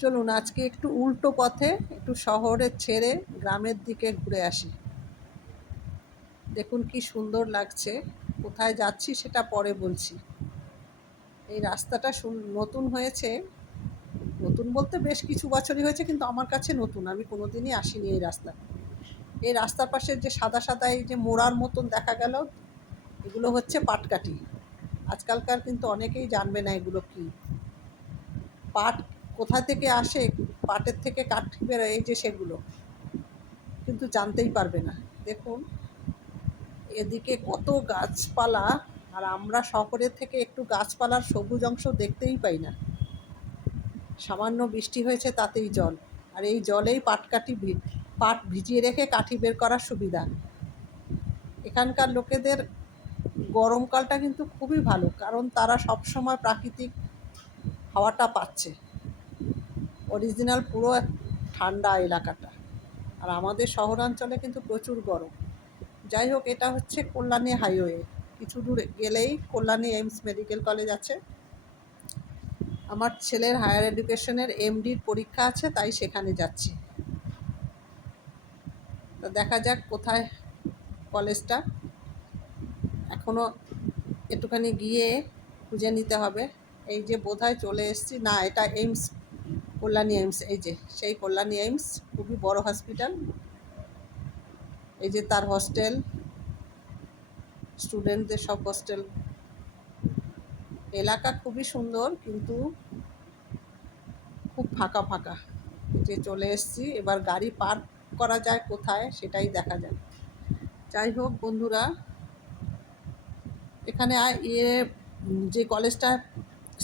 চলুন, আজকে একটু উল্টো পথে, একটু শহরে ছেড়ে গ্রামের দিকে ঘুরে আসি। দেখুন কি সুন্দর লাগছে, কোথায় যাচ্ছি সেটা পরে বলছি। এই রাস্তাটা নতুন হয়েছে, নতুন বলতে বেশ কিছু বছরই হয়েছে, কিন্তু আমার কাছে নতুন, আমি কোনোদিনই আসিনি এই রাস্তা। এই রাস্তার পাশে যে সাদা সাদা এই যে মোড়ার মতন দেখা গেল, এগুলো হচ্ছে পাটকাঠি। আজকালকার কিন্তু অনেকেই জানবে না এগুলো কি। পাট কোথা থেকে আসে, পাটের থেকে কাঠ বেরোয়, এই যে সেগুলো। কিন্তু জানতেই পারবে না। দেখুন, এদিকে কত গাছপালা, আর আমরা শহরের থেকে একটু গাছপালার সবুজ অংশ দেখতেই পাই না। সামান্য বৃষ্টি হয়েছে, তাতেই জল। আর এই জলেই পাটকাঠি পাট ভিজিয়ে রেখে কাঠি বের করার সুবিধা। এখানকার লোকেদের গরমকালটা কিন্তু খুবই ভালো, কারণ তারা সবসময় প্রাকৃতিক হাওয়াটা পাচ্ছে। অরিজিনাল পুরো ঠান্ডা এলাকাটা। আর আমাদের শহরাঞ্চলে কিন্তু প্রচুর গরম। যাই হোক, এটা হচ্ছে কল্যাণী হাইওয়ে। কিছু দূর গেলেই কল্যাণী এইমস মেডিকেল কলেজ আছে। আমার ছেলের হায়ার এডুকেশনের এমডির পরীক্ষা আছে, তাই সেখানে যাচ্ছি। তো দেখা যাক কোথায় কলেজটা। এখনও একটুখানি গিয়ে খুঁজে নিতে হবে। এই যে বোধহয় চলে এসছি। না, এটা এইমস কল্যাণী এইমস এই যে, সেই কল্যাণী এইমস খুবই বড় হসপিটাল এই যে তার হস্টেল স্টুডেন্টদের সব হস্টেল এলাকা খুবই সুন্দর, কিন্তু খুব ফাঁকা ফাঁকা। যে চলে এসছি, এবার গাড়ি পার্ক করা যায় কোথায় সেটাই দেখা যায় যাই হোক বন্ধুরা, এখানে ইয়ে যে কলেজটা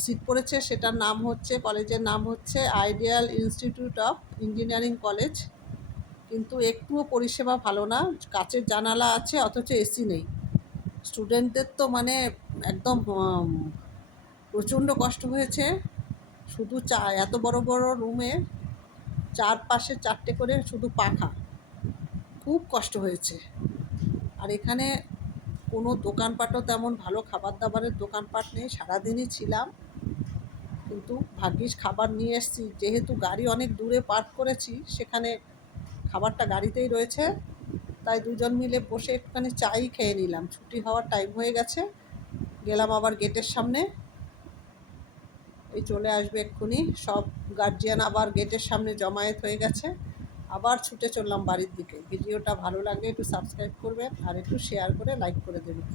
সিট পড়েছে, সেটার নাম হচ্ছে, কলেজের নাম হচ্ছে ideal institute of engineering college কিন্তু একটুও পরিষেবা ভালো না, কাচের জানালা আছে, অথচ এসি নেই। স্টুডেন্টদের তো মানে একদম প্রচণ্ড কষ্ট হয়েছে। শুধু চা, এত বড় বড় রুমে চারপাশে চারটে করে শুধু পাখা। খুব কষ্ট হয়েছে। আর এখানে কোনো দোকানপাটও তেমন ভালো খাবার দাবারের দোকানপাট নেই, সারাদিনই ছিলাম। কিন্তু ভাগ্যিস খাবার নিয়ে এসেছি, যেহেতু গাড়ি অনেক দূরে পার্ক করেছি, সেখানে খাবারটা গাড়িতেই রয়েছে। তাই দুজন মিলে বসে একটুখানি চাই খেয়ে নিলাম। ছুটি হওয়ার টাইম হয়ে গেছে, গেলাম আবার গেটের সামনে। এই চলে আসবে এক্ষুনি। সব গার্জিয়ান আবার গেটের সামনে জমায়েত হয়ে গেছে। আবার ছুটে চললাম বাড়ির দিকে। ভিডিওটা ভালো লাগলে একটু সাবস্ক্রাইব করবেন আর একটু শেয়ার করে লাইক করে দেবেন।